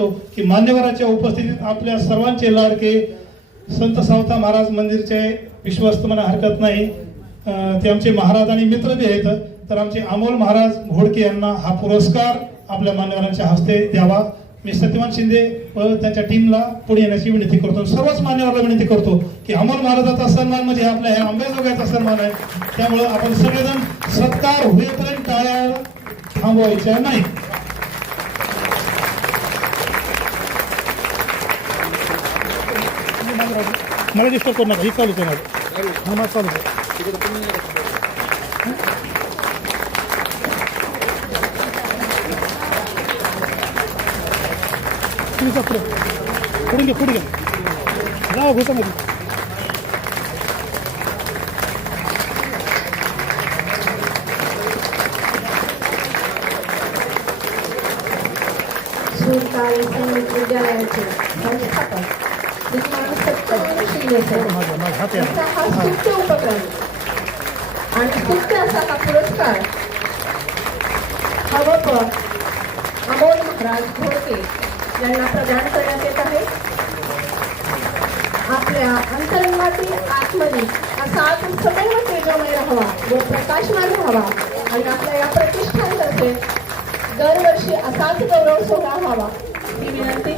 की मान्यवराच्या उपस्थितीत आपल्या सर्वांचे लाडके संत सावता महाराज मंदिरचे विश्वस्त म्हणा हरकत नाही. ते आमचे महाराज आणि मित्र बी आहेत. तर आमचे अमोल महाराज घोडके यांना हा पुरस्कार आपल्या मान्यवरांच्या हस्ते द्यावा. मी सत्यवान शिंदे व त्यांच्या टीमला पुढे येण्याची विनंती करतो. सर्वच मान्यवरला विनंती करतो की अमोल महाराजाचा सन्मान म्हणजे आपल्या ह्या आंबेजोगाचा सन्मान आहे. त्यामुळं आपण सगळेजण सत्कार होईपर्यंत टाळ्या थांबवायच्या नाही मला डिस्टर्ब करू नका ही चालूच आहे माझं हा माझं चालूच आहे तुम्ही जा पुढे पुढे घे पुढे घे जा घोटामध्ये सूरकाळी संगीत विद्यालयाचे संस्थापक श्रीमान उपक्रम आणि स्तुत्य असा हा पुरस्कार हवं पण अमोल महाराज यांना प्रदान करण्यात येत आहे आपल्या अंतरंगातील आतमध्ये असाच सदैव तेजोमय राहावा व प्रकाशमान व्हावा आणि आपल्या या प्रतिष्ठानतर्फे दरवर्षी असाच गौरव सोहळा व्हावा ही. विनंती